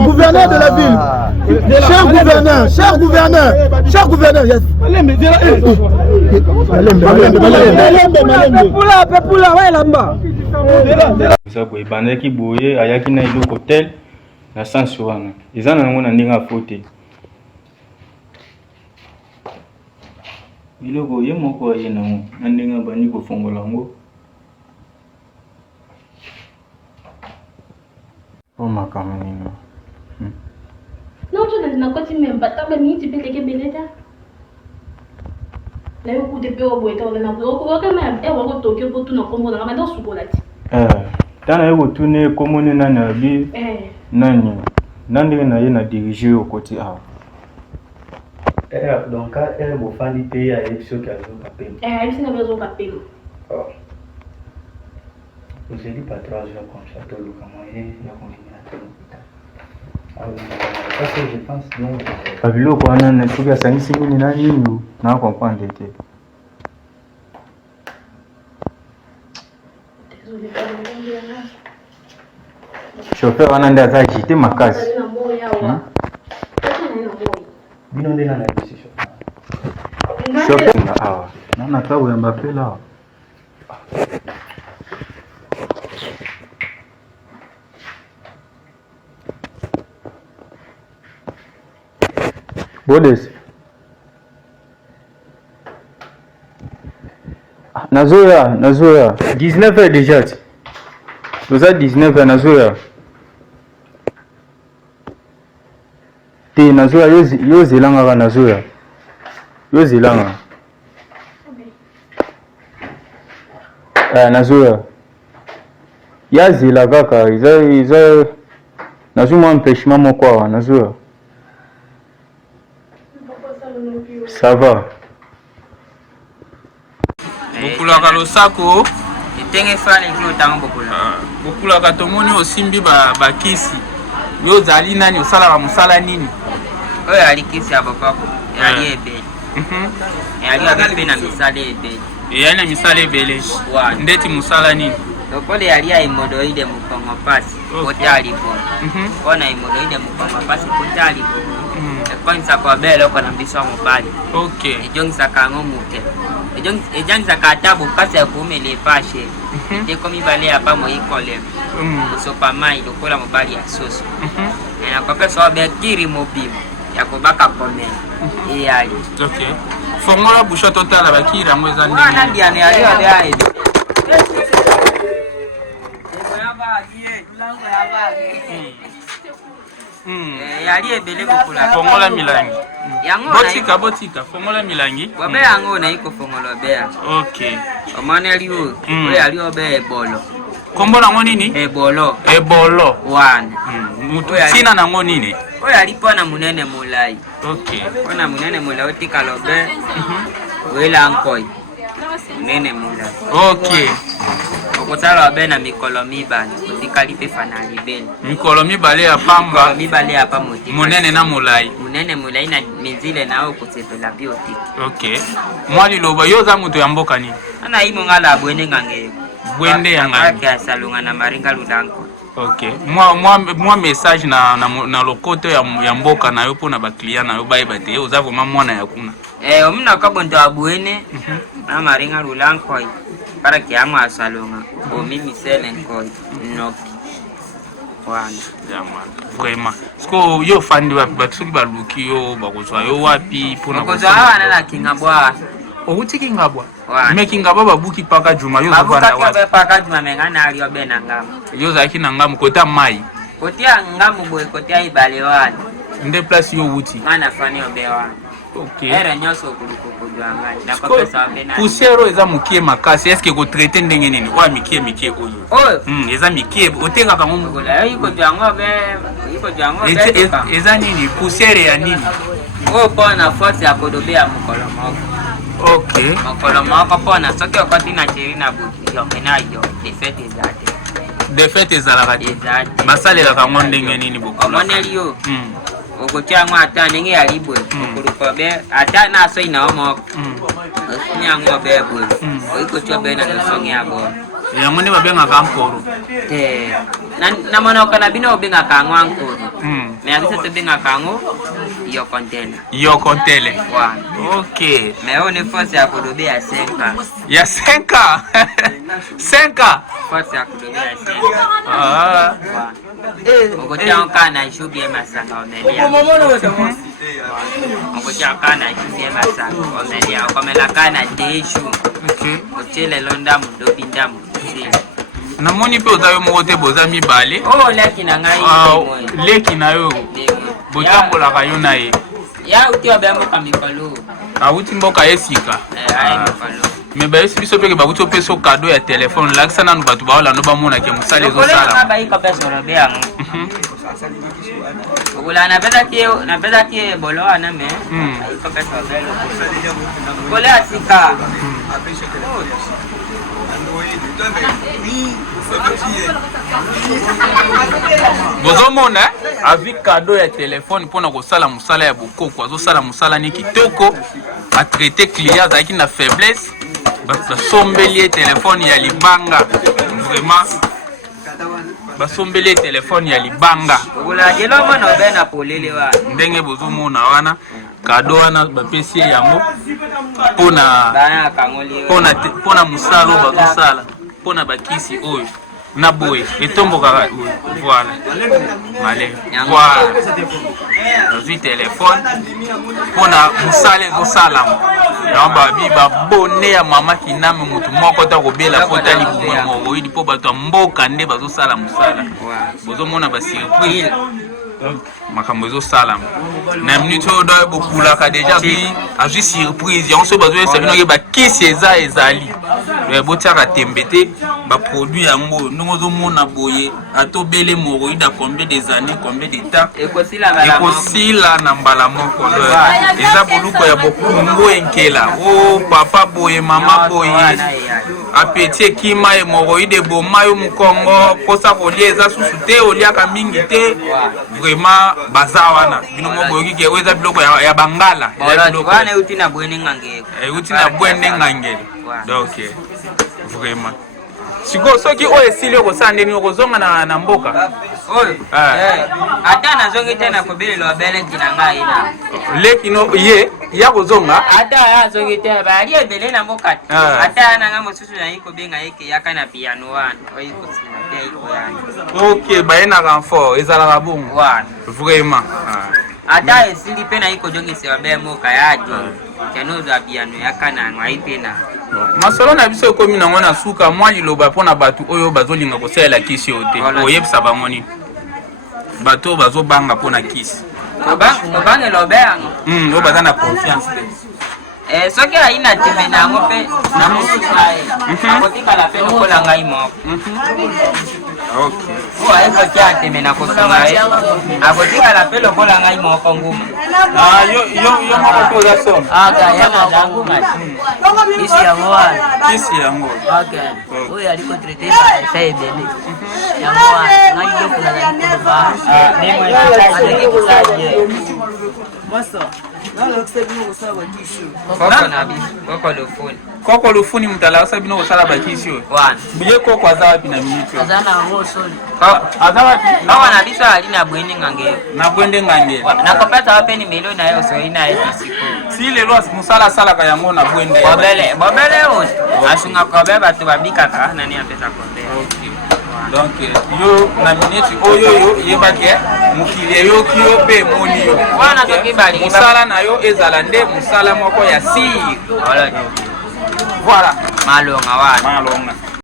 gouverneur de la ville. Cher gouverneur, yes. Bandaki boye ayaki na iloko tel na sens wana eza na nango na ndenge afote iloko ye moko aye nango na ndenge abandi kofongola yango po makambo nini non tu n'as pas dit même pas tant mais tu peux les beleta là au coup de peu au bout et on a beaucoup quand même et on va Tokyo pour tout na kombo na ma dans chocolate tana yeko tune komone nani abi nani ndenge na ye na diriger au côté a donc elle mo fandi pays à élection qui a zo kapelo elle s'est besoin kapelo vous avez dit pas 3 jours comme ça tout le moyen ya continuer à tenir parce que je pense non pabilo kwa nani tuka sangisi nini nani yu na comprendre te chauffeur wana ndio azajite makasi bino ndena na decision chauffeur na awa na tabu ya mbapela Bodes Nazoya 19h déjà. Vous êtes 19h Nazoya. Te Nazoya yo zelanga Nazoya. Yo zelanga. Nazoya. Ya zela kaka, iza Nazuma empêchement moko Nazoya. Ça va. Bokulaka losako etenge fale ngi tango bokula bokulaka tomoni osimbi ba kisi yo zali nani osala musala nini oyo ali kisi abokako ali ebeli ali abepe na misale ebeli yana misale ebeli ndeti musala nini lokole ali ya hemorrhoide mukongo pasi kote alipo ona hemorrhoide mukongo pasi kote alipo ekonisa kwa bele ko na biso mobali okay ejongisa kango mute ejongisa katabu kasi ya kumele pashe ete komi bale ya pa moyi kole sopa mai lokola mobali ya soso na kwa pesa obe kiri mobimo ya kobaka kome ali okay fongola busha totala bakira mweza ndini wana ndiane ali ali ali yali ebele kokula fongola milangi yango botika fongola milangi wabe yango na iko fongola bea okay omane aliwo oyo ali obe ebolo kombo nango nini ebolo wana mutu sina nango nini oyo ali pona munene mulai okay pona munene mulai otika lobe wela nkoi munene mulai okay okotala obe na mikolo mibale otikali pe fanali bene mikolo mibale ya pamba mibale ya pamoti munene na mulai na mizile na okosepela biotiki okay mwali loba yoza mutu ya mboka nini ana imo ngala bwene ngange bwende ya ngange ya salunga na maringa ludanko okay moi message na lokoto ya mboka na yo pona ba client na yo bayeba te oza vraiment mwana ya kuna omuna kabonto abwene na maringa ludanko para que ama salunga o mimi sele nkoi noki wana jamani vraiment sko yo fandi wa batsuki baluki yo bakozwa yo wapi pona bakozwa wana na kingabwa outi kingabwa me kingabwa babuki paka juma yo zavanda wa paka juma mengana ali obena ngamu yo zaki na ngamu kota mai kotia ngamu boy kotia ibale wana nde place yo uti mana fani obewa okay era nyoso kujwa ngai na kwa pesa obena poussière eza mukie makasi est-ce que ko traiter ndenge nini wa mikie oyo eza mikie otenga kango ngola iko jango be iko jango be eza nini poussière ya nini Oh, pona force ya kodobea mokolo moko. Okay. Mokolo moko pona soki okoti na chéri na buki yo menayo defete zate. Defete ezalaka te. Basalelaka ngo ndenge nini boko. Omoneli yo. Okotia ngo ata ndenge ya libwe. Okuluka be ata na so ina omo. Osini ngo be bwe. Oikotia be na songi ya bo. Yango ne babengaka nkoro. Na monoka na bino obengaka ngo nkoro. Mais avec cette bengaka ngo yo kontele. Yo kontele. Wa. Okay. Mais on est force ya kodobe ya 5 ans. Ya 5 ans. 5 ans. Force ya kodobe ya 5 ans. Ah. Okotia nkana ishubi masanga omelia. Okotia nkana ishubi masanga omelia. Okomela kana deshu. Okay. Ochele londa mundo binda mundo. Namoni pe ozayo moko te boza mibale. Oh leki na ngai. Leki na yo. Botambolaka yo na ye. Ya uti obembo kamikolo. Awuti mboka esika. Ai mikolo. Me ba esi biso peke bakuti opeso cadeau ya téléphone lakisa nanu bato baolanda bamona ke mosala ezosala. Ba iko peso robe yango. Okula na pesa ki bolo ana me. Iko peso robe. Kola asika. Bozomona avi cadeau ya téléphone pona kosala musala ya bokoko azosala musala ni kitoko a traiter client azaki na faiblesse basombeli téléphone ya libanga vraiment basombeli téléphone ya libanga okula jelo mona bena polele wa ndenge bozomona wana cadeau wana bapesi yango pona musala bazosala pona bakisi oyo na boye etomboka voilà male voilàozwi téléphone pona musala ezosalama yango babi babone ya mama kiname motu moko ta kobela fota libuma moroidi mpo bato ya mboka nde bazosala musala bozomona basurprise makambo ezosalama na minute oyo doye bokulaka deja azwi surprise yango so bazoyesa bino ke bakisi ezali botiaka tembe te baproduit yango ndenge ozomona boye atobele moroide a combien des années combien de temps ekosila na mbala moko eza boluko ya bokumbu enkela o papa boye mama boye apeti ekima hemoroide eboma yo mokongo mposa kolia eza susu te oliaka mingi te vraiment baza wana bino mo boyoki ke eza biloko ya bangala euti na bwende ngangele donc vraiment siko soki oyo esili okosala ndeni okozonga na mboka oyo ata nazongi te na kobelela beleki na ngai na lekino ye ya kozonga ata ya zongi te bali ebele na mboka ata na nga mosusu na iko benga yeke yaka na piano wana oyo kosina pe iko yana okay baye na renfort ezalaka bongo wana vraiment ata esili pe na iko jongi se babe moka yaje kenoza piano yaka na ngai pe na masolo na biso ekomi nango na suka mwa liloba mpona bato oyo bazolinga kosalela kisi oyo te oyebisa bango nini bato bazobanga mpona kisi obangela obe yango oyo baza na confiance te soki ayina teme na yango mpe na mosusu na ye akotikala mpe lokola ngai moko oyo ayekotia teme na kosunga ye akotikala mpe lokola ngai moko nguma yo moko mpe oza somo yamaza nguma isi yango wana kisi yango oyo aliko traite baesa ebele yango wana ngai dokuna zali koloba aleki kosaje koko lufuni mutalakisa bino kosala bakisi oyo buye koko aza wapi na minute aza na ngosoni awa na biso ali na bwende ngangelo na bwende ngangelo nakopesa wape ni melo na yo soi na esiko si lelo musala asalaka yango na bwende bobele oyo asunga kobe bato babikaka nani apesa kobe donc yo na minute oyo yebaki mokili eyoki yo mpe emoni yo wana soki balingi mosala na yo ezala nde mosala moko ya sire voilà malonga wana malonga